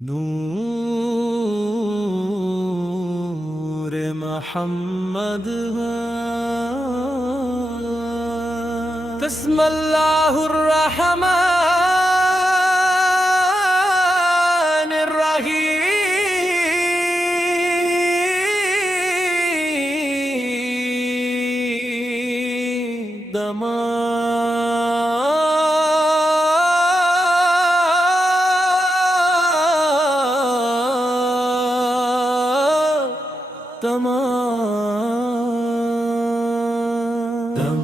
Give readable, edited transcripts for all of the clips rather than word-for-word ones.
نور محمد بسم اللہ الرحمن الرحیم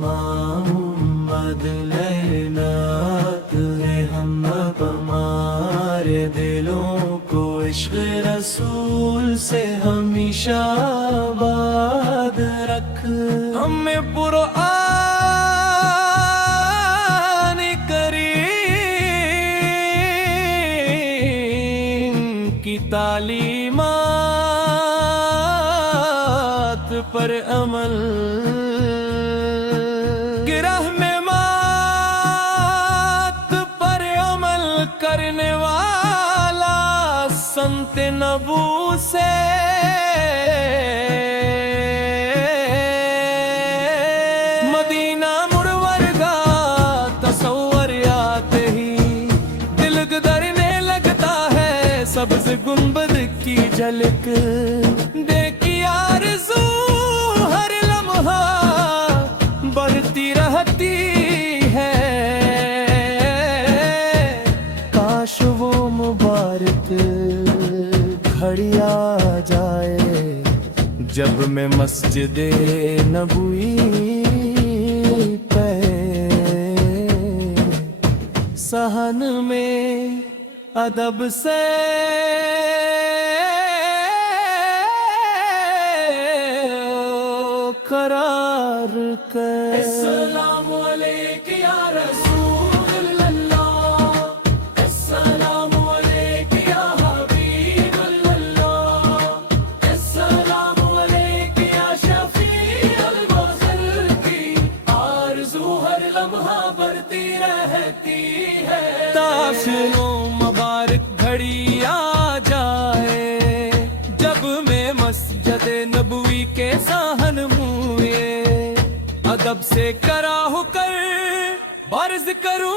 محمد لینات ہے ہم اب ہمارے دلوں کو عشق رسول سے ہمیشہ آباد رکھ ہمیں قرآن کریم کی تعلیمات پر عمل کرنے والا سنت نبو سے مدینہ منور کا تصور آتے ہی دل گدرنے لگتا ہے سبز گنبد کی جھلک دیکھی آرزو ہر لمحہ بڑھتی رہتی وہ مبارک گھڑی آ جائے جب میں مسجد نبوی پہ صحن میں ادب سے قرار کر السلام علیکم یا رسول مبارک گھڑی آ جائے جب میں مسجد نبوی کے صحن ہوئے ادب سے کرا ہو کر عرض کروں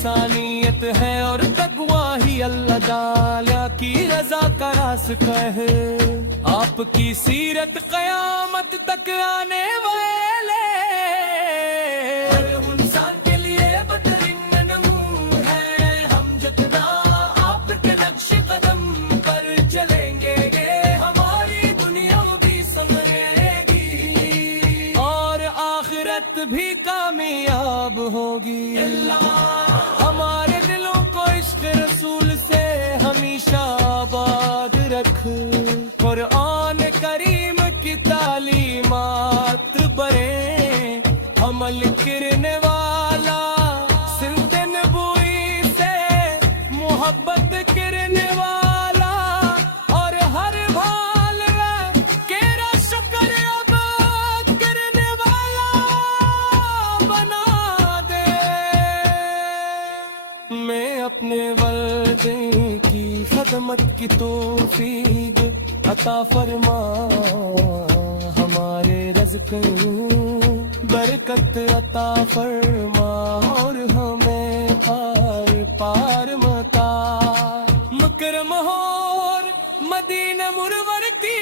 انسانیت ہے اور تقویٰ ہی اللہ تعالیٰ کی رضا کا راستہ ہے آپ کی سیرت قیامت تک آنے والے ہر انسان کے لیے بہترین نمونہ ہے ہم جتنا آپ کے نقش قدم پر چلیں گے ہماری دنیا بھی سنورے گی اور آخرت بھی کامیاب ہوگی ہمارے دلوں کو عشق رسول سے ہمیشہ آباد رکھ قرآن کریم کی تعلیمات بریں عمل کرنے والا سنت نبوی سے محبت کرنے والا اور ہر بھال میں تیرا شکر عبادت کرنے والا بنا دے میں اپنے والدے کی خدمت کی توفیق عطا فرما ہمارے رزق برکت عطا فرما اور ہمیں پار پار متا مکرم ہور مدینہ منور کی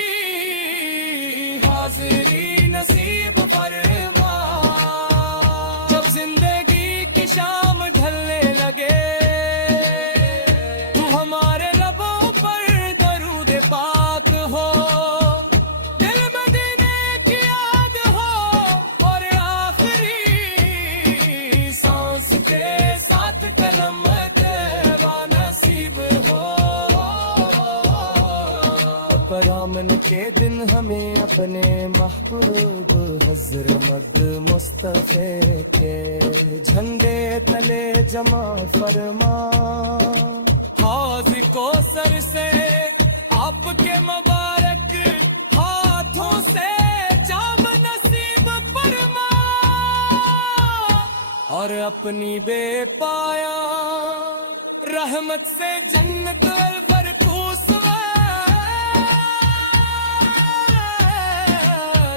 حاضری نصیب فرما جب زندگی کی شام ڈھلنے لگے دامن کے دن ہمیں اپنے محبوب حضرت مصطفیٰ کے جھنڈے تلے جمع فرما، حوض کو سر سے آپ کے مبارک ہاتھوں سے جام نصیب فرما، اور اپنی بے پایا رحمت سے جنت پر کوسوا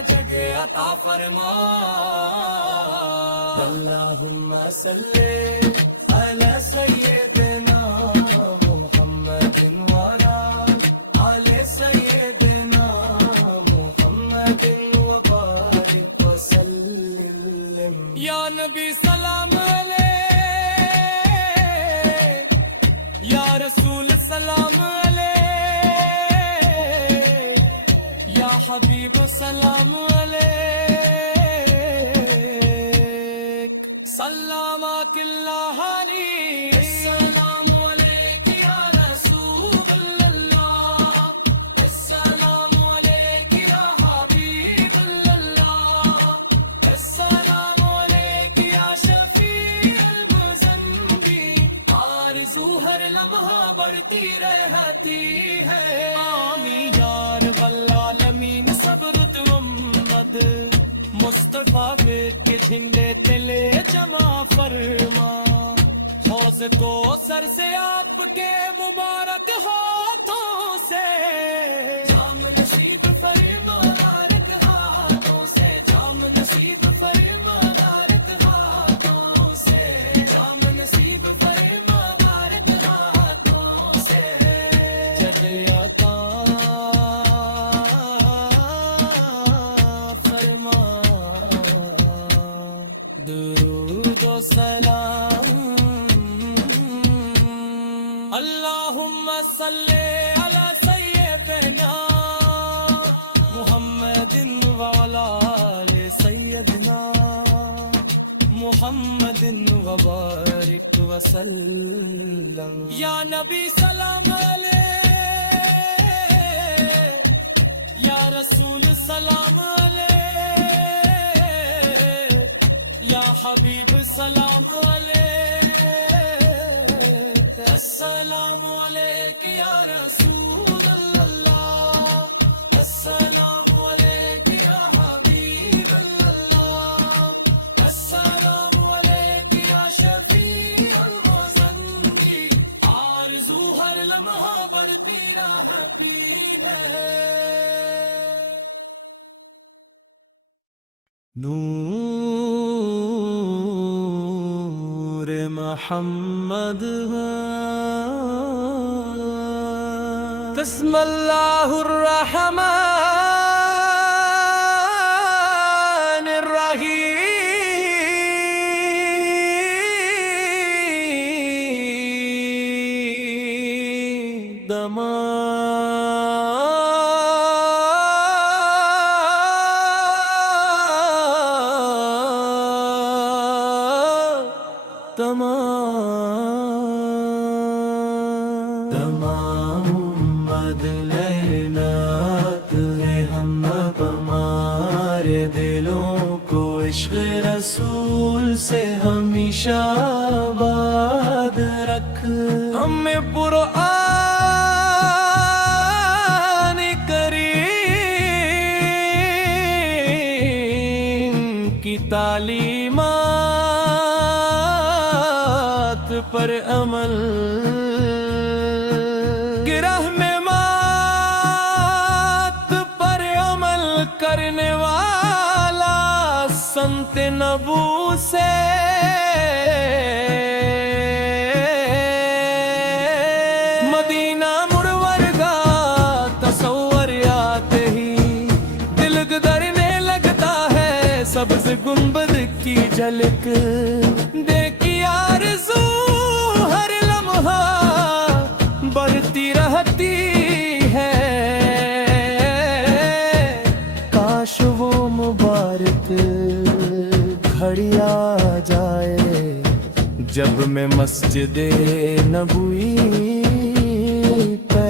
جگہ عطا فرما۔ اللہم صلی علی سیدنا محمد وعلی آل سیدنا محمد وبارک وسلم۔ یا نبی سلام علیہ، یا رسول سلام علیہ، یا حبیب سلام علیک، سلامک اللہ علیہ۔ السلام علیک یا رسول اللہ، السلام علیک یا حبیب اللہ، السلام علیک یا شفیع المذنبین، آرزو ہر لمحہ بڑھتی رہتی ہے۔ آمین یا رب العالمین۔ صبر محمد مصطفیٰ کے جھنڈے تلے جمع فرما، حوض کو سر سے آپ کے مبارک ہاتھوں سے جام نصیب فرما، مبارک ہاتھوں سے جام نصیب فرما، مبارک ہاتھوں سے جام نصیب فرما، مبارک ہاتھوں سے جد عطا فرما، درود و سلام۔ اللہم صلی علی سیدنا محمد وعلی آل سیدنا محمد وبارک وسلم۔ یا نبی سلام علیہ، یا رسول سلام علیہ، یا حبیب سلام علیہ، السلام علیک یا رسول اللہ، السلام علیک یا حبیب اللہ، السلام علیک یا شفیع المذنبین، آرزو ہر لمحہ بڑھتی رہتی ہے۔ نور محمد بسم اللہ الرحمن الرحیم، محمد لعنت ہے ہم ہمارے دلوں کو عشق رسول سے ہمیشہ آباد رکھ، ہمیں قرآن کریم کی تعلیمات پر عمل، گرہ میں مات پر عمل کرنے والا سنت نبو سے مدینہ منور کا تصور آتے ہی دل گدرنے لگتا ہے، سبز گنبد کی جھلک دیکھی آرزو ہر لمحہ بڑھتی رہتی ہے، کاش وہ مبارک گھڑی آ جائے جب میں مسجد نبوی پہ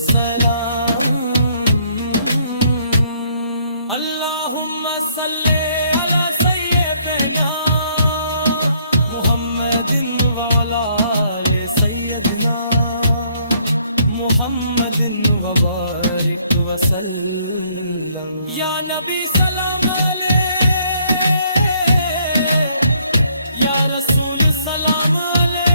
سلام اللہم صلی علی سیدنا محمد وعلی آل سیدنا محمد وبارک وسلم یا نبی سلام علیہ یا رسول سلام علیہ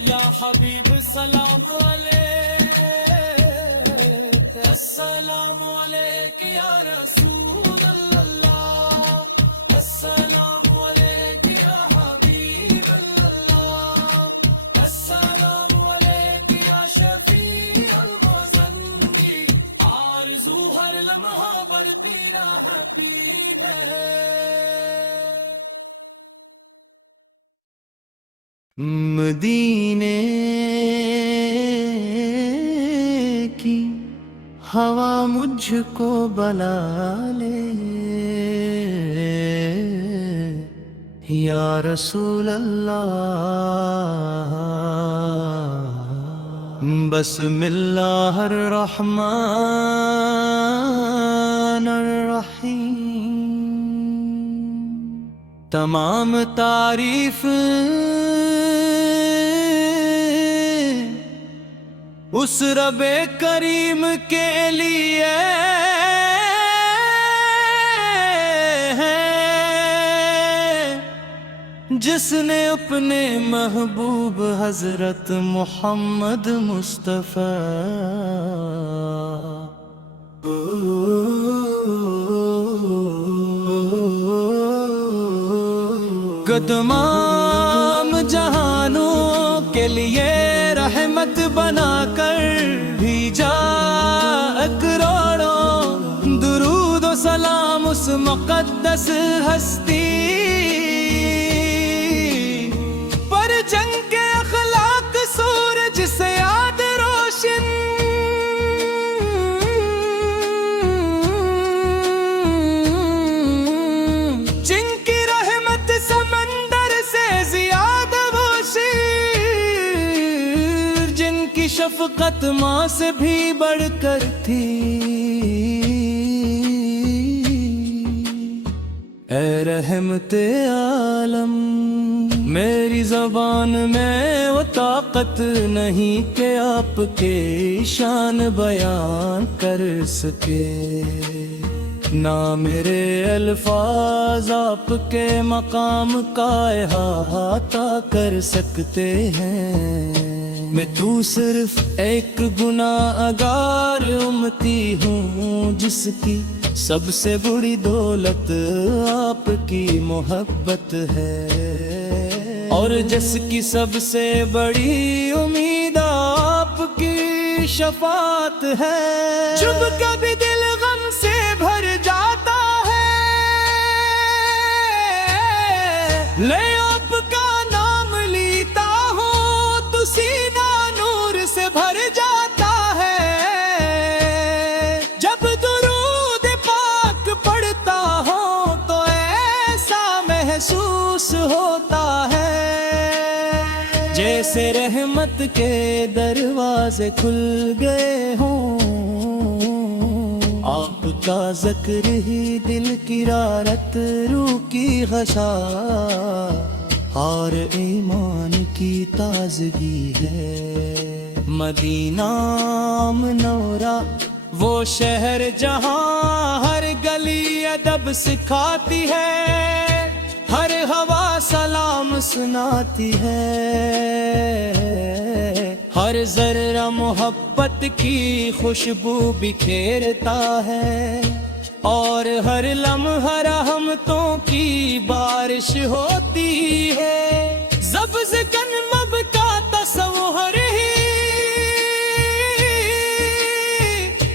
یا حبیب سلام علیہ السلام علیک یا رسول اللہ السلام علیک یا حبیب اللہ السلام علیک یا شفیع المزنی آرزو ہر لمحہ پر تیرا حبیب ہے مدینے کی ہوا مجھ کو بلا لے یا رسول اللہ بسم اللہ الرحمن الرحیم تمام تعریف اس رب کریم کے لیے ہے جس نے اپنے محبوب حضرت محمد مصطفیٰ کو تمام جہانوں کے لیے رحمت بنا کر بھیجا کروڑوں درود و سلام اس مقدس ہستی پر جنگ کے اخلاق سورج سے یاد روشن جن کی رحمت سمندر سے زیادہ شفقت ماں سے بھی بڑھ کر تھی اے رحمت عالم میری زبان میں وہ طاقت نہیں کہ آپ کے شان بیان کر سکے نہ میرے الفاظ آپ کے مقام کا احاطہ کر سکتے ہیں میں تو صرف ایک گناہگار امتی ہوں جس کی سب سے بڑی دولت آپ کی محبت ہے اور جس کی سب سے بڑی امید آپ کی شفاعت ہے جب کبھی دل غم سے بھر جاتا ہے لے آپ کا نام لیتا ہوں تو سینہ نور سے بھر جاتا ہے جب درود پاک پڑھتا ہوں تو ایسا محسوس ہوتا ہے جیسے رحمت کے دروازے کھل گئے ہوں آپ کا ذکر ہی دل کی رارت روح کی غشا اور ایمان کی تازگی ہے مدینہ منورہ وہ شہر جہاں ہر گلی ادب سکھاتی ہے ہر ہوا سلام سناتی ہے ہر ذرہ محبت کی خوشبو بکھیرتا ہے اور ہر لمحہ رحمتوں کی بارش ہوتی ہے سبز کنمب کا تصور ہی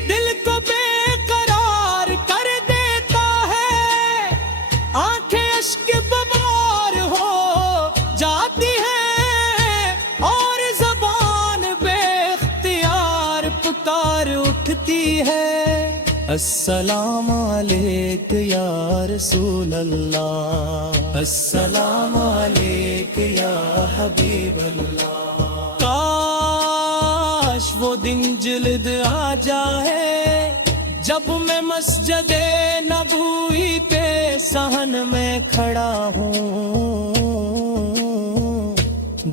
دل کو بے قرار کر دیتا ہے آنکھیں اشک ببار ہو جاتی ہیں اور زبان بے اختیار پکار اٹھتی ہے السلام علیک یا رسول اللہ السلام علیک یا حبیب اللہ دن جلد آ جائے، جب میں مسجد نبوی پہ صحن میں کھڑا ہوں،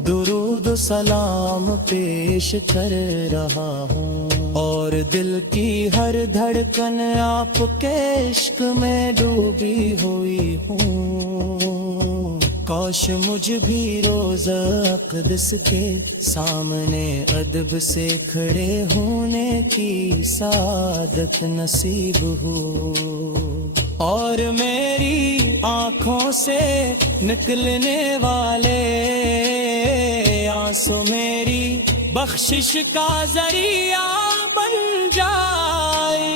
درود و سلام پیش کر رہا ہوں، اور دل کی ہر دھڑکن آپ کے عشق میں ڈوبی ہوئی ہوں۔ کاش مجھ بھی روز اقدس کے سامنے ادب سے کھڑے ہونے کی سعادت نصیب ہو، اور میری آنکھوں سے نکلنے والے آنسو میری بخشش کا ذریعہ بن جائے۔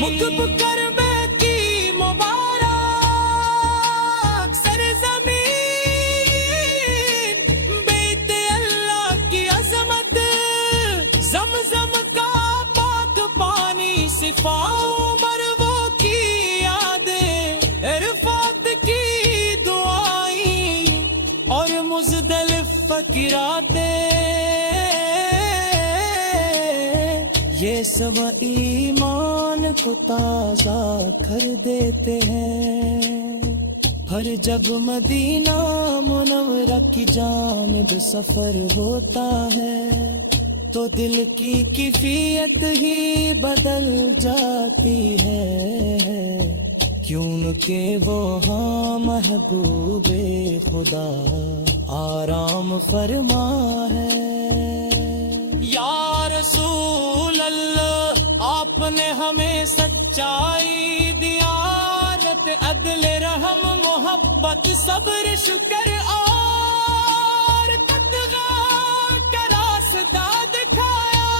مکب کر بیتی مبارک سرزمین، بیت اللہ کی عظمت، زمزم کا پاک پانی، صفاؤں مرو کی یادیں، عرفات کی دعائیں اور مزدلف فقراتیں، یہ سب ایمان کو تازہ کر دیتے ہیں۔ ہر جب مدینہ منورہ کی جانب سفر ہوتا ہے تو دل کی کیفیت ہی بدل جاتی ہے، کیونکہ وہ ہاں محبوب خدا آرام فرما ہے۔ یا رسول اللہ، آپ نے ہمیں سچائی، دیانت، عدل، رحم، محبت، صبر، شکر اور تقویٰ کا راستہ دکھایا۔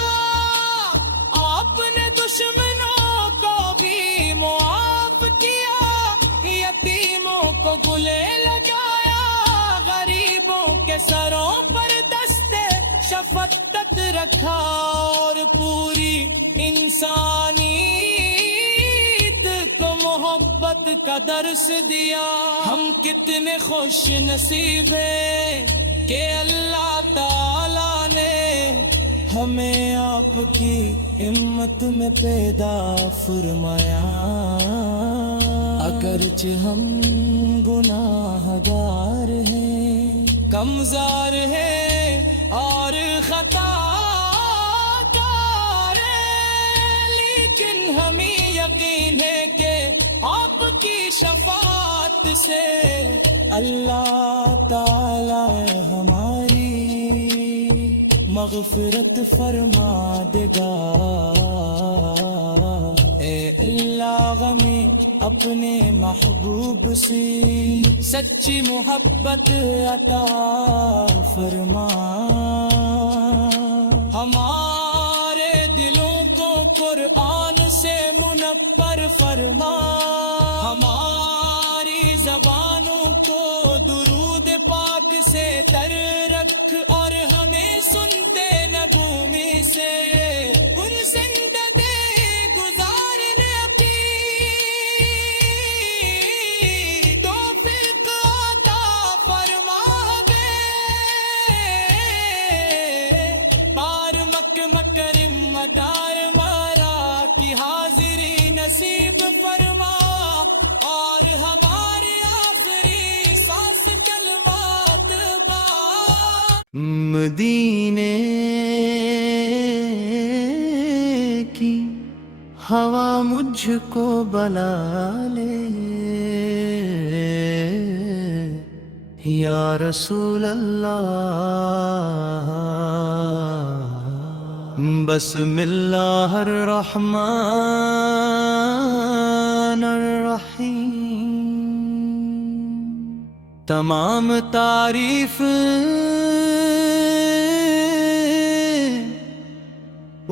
آپ نے دشمنوں کو بھی معاف کیا، یتیموں کو گلے لگایا، غریبوں کے سروں پر دستے شفقت رکھا، اور پوری انسانیت کو محبت کا درس دیا۔ ہم کتنے خوش نصیب ہیں کہ اللہ تعالیٰ نے ہمیں آپ کی امت میں پیدا فرمایا، اگرچہ ہم گناہ گار ہیں، کمزور ہیں اور خطا کار ہیں، لیکن ہمیں یقین ہے کہ آپ کی شفاعت سے اللہ تعالی ہماری مغفرت فرما دے گا۔ اے اللہ غمی اپنے محبوب سے سچی محبت عطا فرما، ہمارے دلوں کو قرآن سے منور فرما، ہماری زبانوں کو درود پاک سے تر رکھ، اور ہمیں سنتے نغمے سے زندگی گزارنے کی توفیق عطا فرما دے۔ پار مک مکرم مدار مارا کی حاضری نصیب فرما، اور ہماری آخری سانس کلمات با مدینے کی ہوا مجھ کو بلا لے، یا رسول اللہ، بسم اللہ الرحمن الرحیم۔ تمام تعریف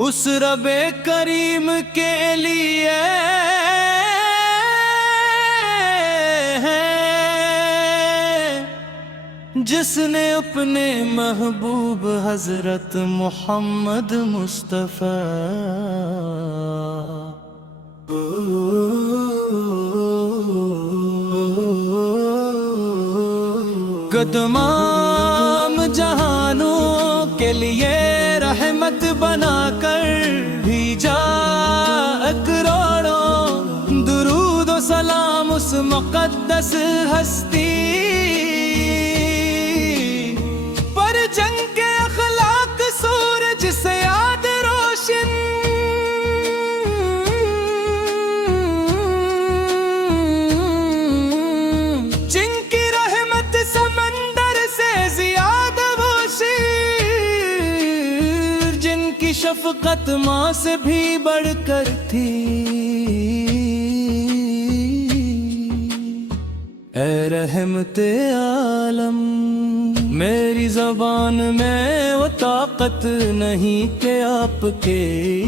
اس رب کریم کے لیے ہے جس نے اپنے محبوب حضرت محمد مصطفیٰ کو تمام جہانوں کے لیے رحمت بنا کر مقدس ہستی پر جنگ کے اخلاق سورج سے یاد روشن، جن کی رحمت سمندر سے زیادہ وہ شیر، جن کی شفقت ماں سے بھی بڑھ کر تھی۔ اے رحمت عالم، میری زبان میں وہ طاقت نہیں کہ آپ کے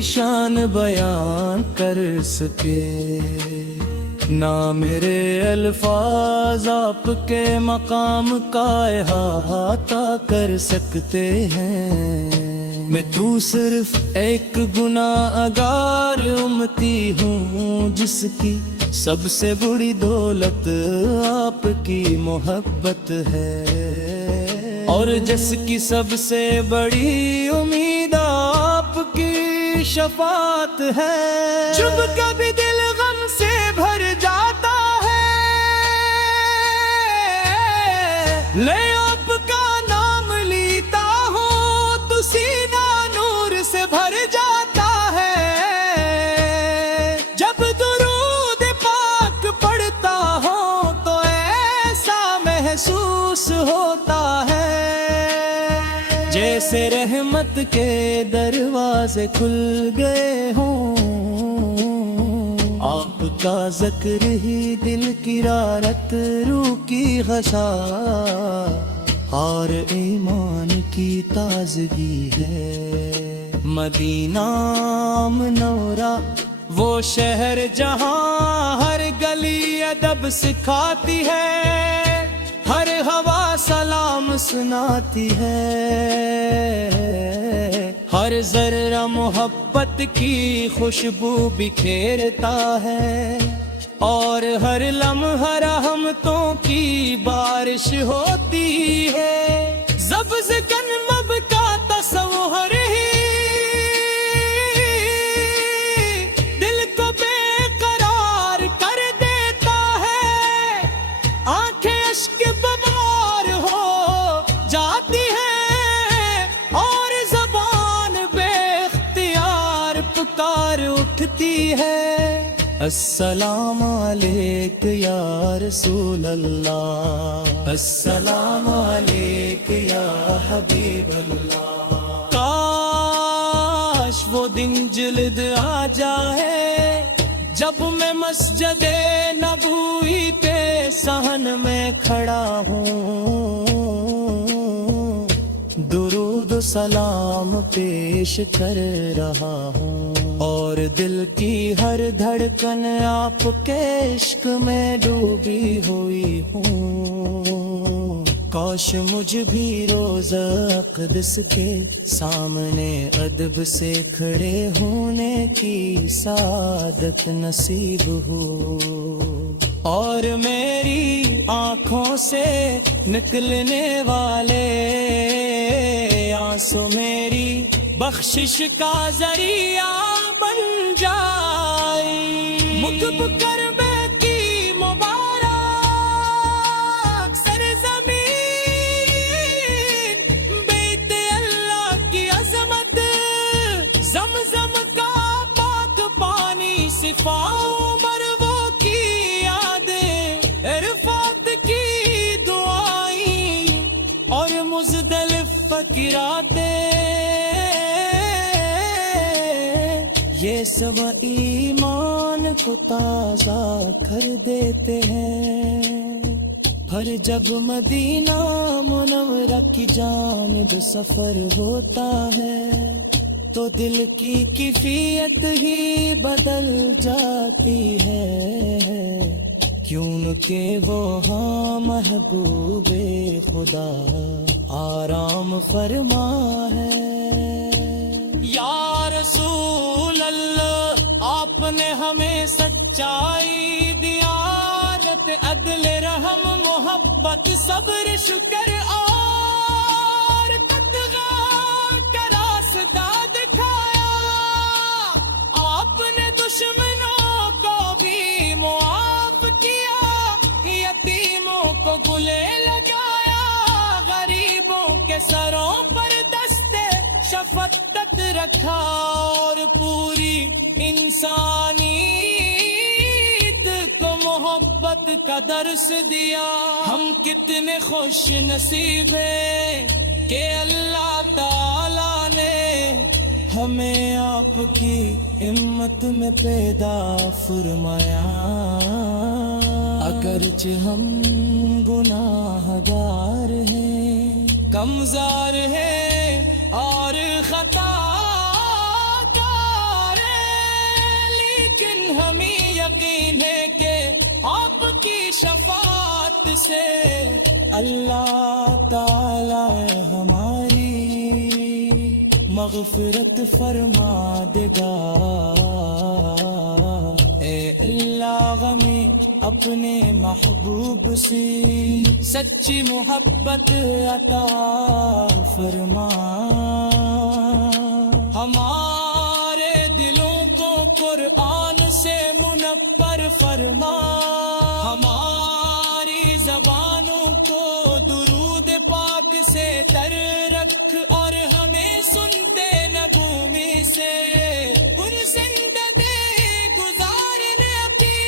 شان بیان کر سکے، نہ میرے الفاظ آپ کے مقام کا احاطہ کر سکتے ہیں۔ میں تو صرف ایک گناہگار امتی ہوں جس کی سب سے بڑی دولت آپ کی محبت ہے، اور جس کی سب سے بڑی امید آپ کی شفاعت ہے۔ جب کبھی دل غم سے بھر جاتا ہے، لے آپ کا نام لیتا ہوں تو سینہ نور سے بھر جاتا ہے۔ جب درود پاک پڑھتا ہوں تو ایسا محسوس ہوتا ہے جیسے رحمت کے دروازے کھل گئے ہوں۔ آپ کا ذکر ہی دل کی رارت، روح کی غشا اور ایمان کی تازگی ہے۔ مدینہ منورہ وہ شہر جہاں ہر گلی ادب سکھاتی ہے، ہر ہوا سلام سناتی ہے، ہر ذرہ محبت کی خوشبو بکھیرتا ہے، اور ہر لمحہ رحمتوں کی بارش ہوتی ہے۔ سبز کنمب کا تصور ہی دل کو بے قرار کر دیتا ہے، آنکھیں اشک ببار ہو جاتی ہیں، اور زبان بے اختیار پکار اٹھتی ہے۔ السلام علیک یا رسول اللہ، السلام علیک یا حبیب اللہ۔ کاش وہ دن جلد آ جائے جب میں مسجد نبوی پہ صحن میں کھڑا ہوں، درود و سلام پیش کر رہا ہوں، اور دل کی ہر دھڑکن آپ کے عشق میں ڈوبی ہوئی ہوں۔ کاش مجھ بھی روز اقدس کے سامنے ادب سے کھڑے ہونے کی سعادت نصیب ہو، اور میری آنکھوں سے نکلنے والے آنسو میری بخشش کا ذریعہ بن جائے۔ مکب کربے کی مبارک سرزمین، بیت اللہ کی عظمت، زمزم کا پاک پانی، صفا مرو کی یادیں، عرفات کی دعائیں، اور مزدلف فقراتیں، یہ سب ایمان کو تازہ کر دیتے ہیں۔ ہر جب مدینہ منورہ کی جانب سفر ہوتا ہے تو دل کی کیفیت ہی بدل جاتی ہے، کیونکہ وہ ہاں محبوب خدا آرام فرما ہے۔ یا رسول اللہ، آپ نے ہمیں سچائی، دیانت، عدل، رحم، محبت، صبر، شکر اور تقویٰ کا راستہ دکھایا۔ آپ نے دشمنوں کو بھی معاف کیا، یاد رکھا اور پوری انسانیت کو محبت کا درس دیا. ہم کتنے خوش نصیب ہیں کہ اللہ تعالیٰ نے ہمیں آپ کی امت میں پیدا فرمایا. اگرچہ ہم گناہ گار ہیں، کمزار ہیں اور خطا کار ہیں، لیکن ہمیں یقین ہے کہ آپ کی شفاعت سے اللہ تعالی ہماری مغفرت فرما دے گا. اے اللہ ہمیں اپنے محبوب سے سچی محبت عطا فرما. ہمارے دلوں کو قرآن سے منور فرما. ہماری زبانوں کو درود پاک سے تر رکھ اور ہمیں سنتے نبوی سے زندگی گزارنے کی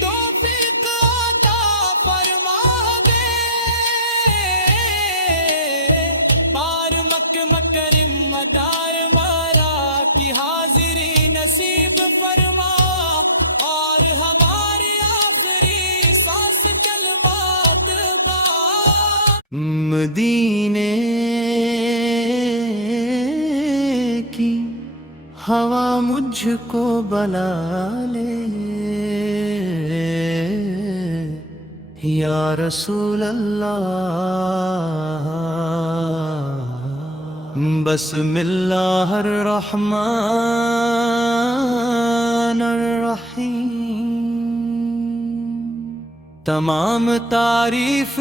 توفیق عطا فرما دے. بار مکرم مدار مارا کی حاضری نصیب فرما اور ہماری آخری سانس کلمات با مدینے کی ہوا مجھ کو بلا لے یا رسول اللہ. بسم اللہ الرحمن الرحیم. تمام تعریف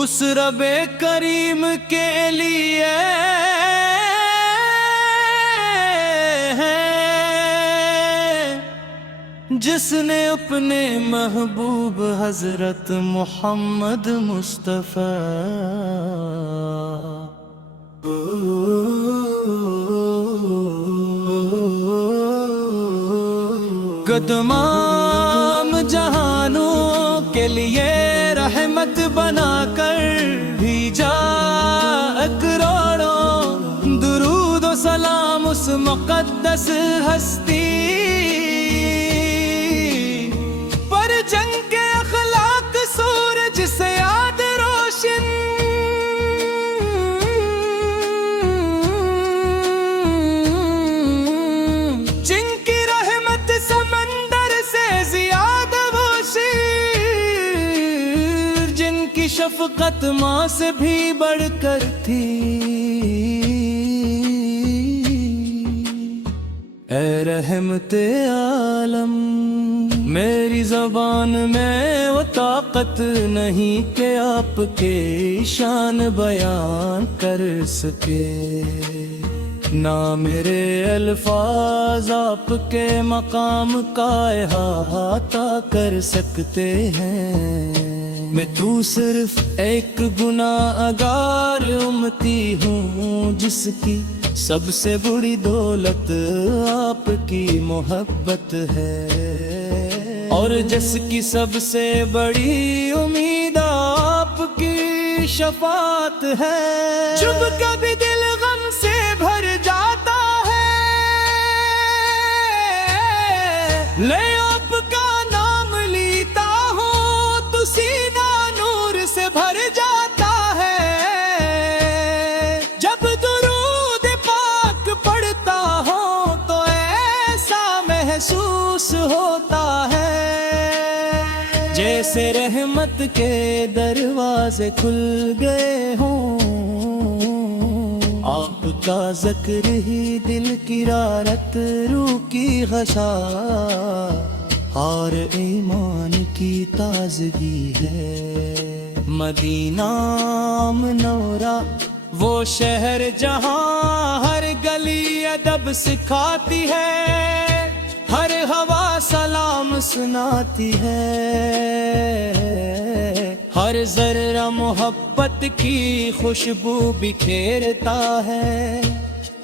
اس رب کریم کے لیے ہے جس نے اپنے محبوب حضرت محمد مصطفیٰ کو تمام جہانوں کے لیے رحمت بنا کر بھیجا. کروڑوں درود و سلام اس مقدس ہستی پر، جنگ کے اخلاق سورج سے یاد روشن، جن کی رحمت سمندر سے زیادہ وسیع، جن کی شفقت ماں سے بھی بڑھ کر تھی. اے رحمت عالم، میری زبان میں وہ طاقت نہیں کہ آپ کے شان بیان کر سکے، نہ میرے الفاظ آپ کے مقام کا احاطہ کر سکتے ہیں. میں تو صرف ایک گناہگار امتی ہوں جس کی سب سے بڑی دولت آپ کی محبت ہے، اور جس کی سب سے بڑی امید آپ کی شفاعت ہے. جب کبھی دل غم سے بھر جاتا ہے، لے آپ کا نام لیتا ہوں تو سینہ نور سے بھر جاتا ہے. جب درود پاک پڑھتا ہوں تو ایسا محسوس ہوتا ہے جیسے رحمت کے دروازے کھل گئے ہوں. آپ کا ذکر ہی دل کی رارت، روح کی غشا اور ایمان کی تازگی ہے. مدینہ منورہ وہ شہر جہاں ہر گلی ادب سکھاتی ہے، ہر ہوا سلام سناتی ہے. ہر ذرہ محبت کی خوشبو بکھیرتا ہے،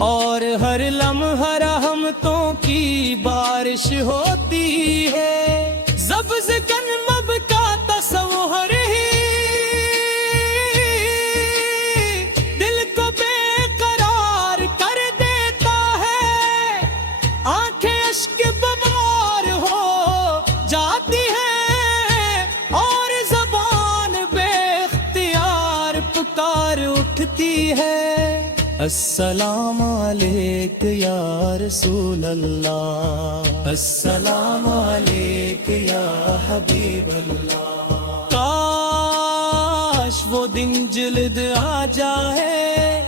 اور ہر لمحہ رحمتوں کی بارش ہوتی ہے۔ سبز کنمب کا تصور ہی دل کو بے قرار کر دیتا ہے، آنکھیں اشک ببار ہو جاتی ہیں، اور زبان بے اختیار پکار اٹھتی ہے۔ السلام علیک یا رسول اللہ، السلام علیک یا حبیب اللہ۔ کاش وہ دن جلد آ جائے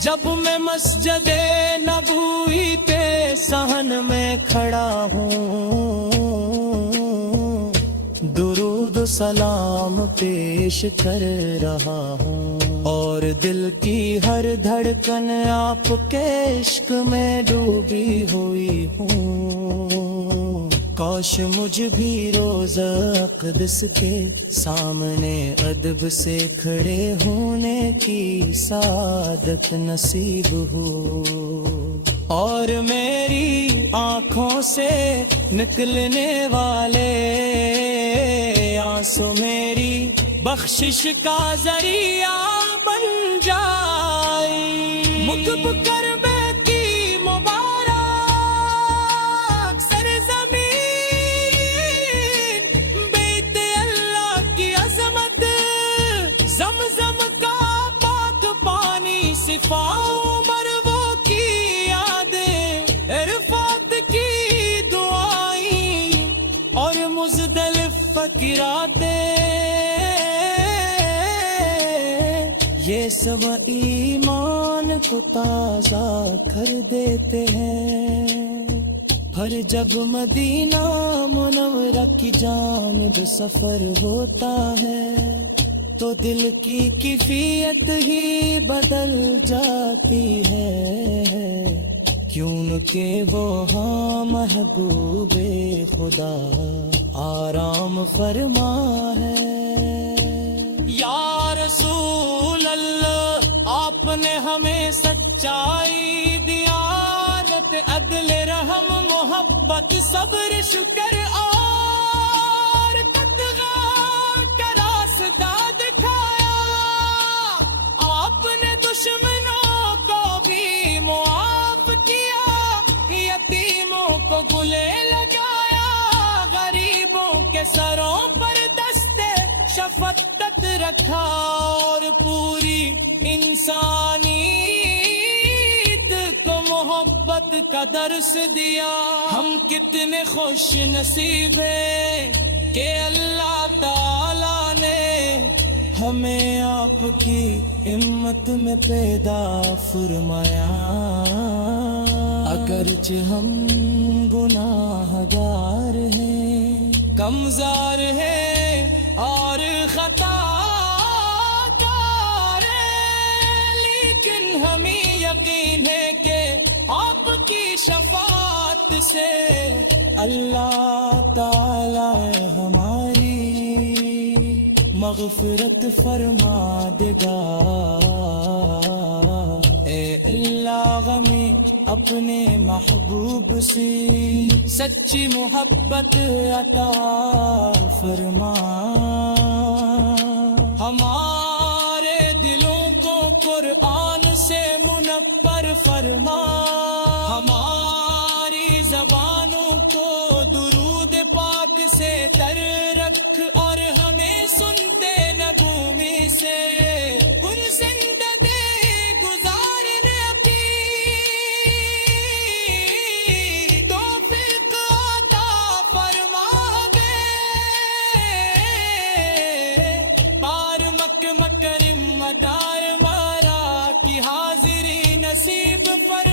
جب میں مسجد نبوی پہ صحن میں کھڑا ہوں، درود و سلام پیش کر رہا ہوں، اور دل کی ہر دھڑکن آپ کے عشق میں ڈوبی ہوئی ہوں۔ کاش مجھ بھی روزہ اقدس کے سامنے ادب سے کھڑے ہونے کی سعادت نصیب ہو، اور میری آنکھوں سے نکلنے والے آنسو میری بخشش کا ذریعہ بن جائے۔ مکب کر بیتی مبارک سرزمین، بیت اللہ کی عظمت، زمزم کا پاک پانی، صفا مروہ کی یادیں، عرفات کی دعائیں، اور مزدلف فقراتیں، یہ سب ایمان کو تازہ کر دیتے ہیں۔ پھر جب مدینہ منورہ کی جانب سفر ہوتا ہے تو دل کی کیفیت ہی بدل جاتی ہے، کیونکہ وہ ہاں محبوب خدا آرام فرما ہے۔ یا رسول اللہ، آپ نے ہمیں سچائی، دیانت، عدل، رحم، محبت، صبر، شکر اور تقویٰ کا راستہ دکھایا۔ آپ نے دشمنوں کو بھی معاف کیا، یتیموں کو گلے لگایا، غریبوں کے سروں پر دستے شفقت رکھا، اور پوری انسانیت کو محبت کا درس دیا۔ ہم کتنے خوش نصیب ہیں کہ اللہ تعالیٰ نے ہمیں آپ کی امت میں پیدا فرمایا۔ اگرچہ ہم گناہ گار ہیں، کمزور ہیں اور خطا کار ہیں، لیکن ہمیں یقین ہے کہ آپ کی شفاعت سے اللہ تعالی ہماری مغفرت فرما دے گا۔ اے اللہ غمی اپنے محبوب سے سچی محبت عطا فرما، ہمارے دلوں کو قرآن سے منور فرما، ہماری زبانوں کو درود پاک سے تر رکھ، اور ہمیں سنتے نغمے سے زندگی گزارنے کی توفیق عطا فرما دے۔ پار مکرم مدار مارا کی حاضری نصیب فرما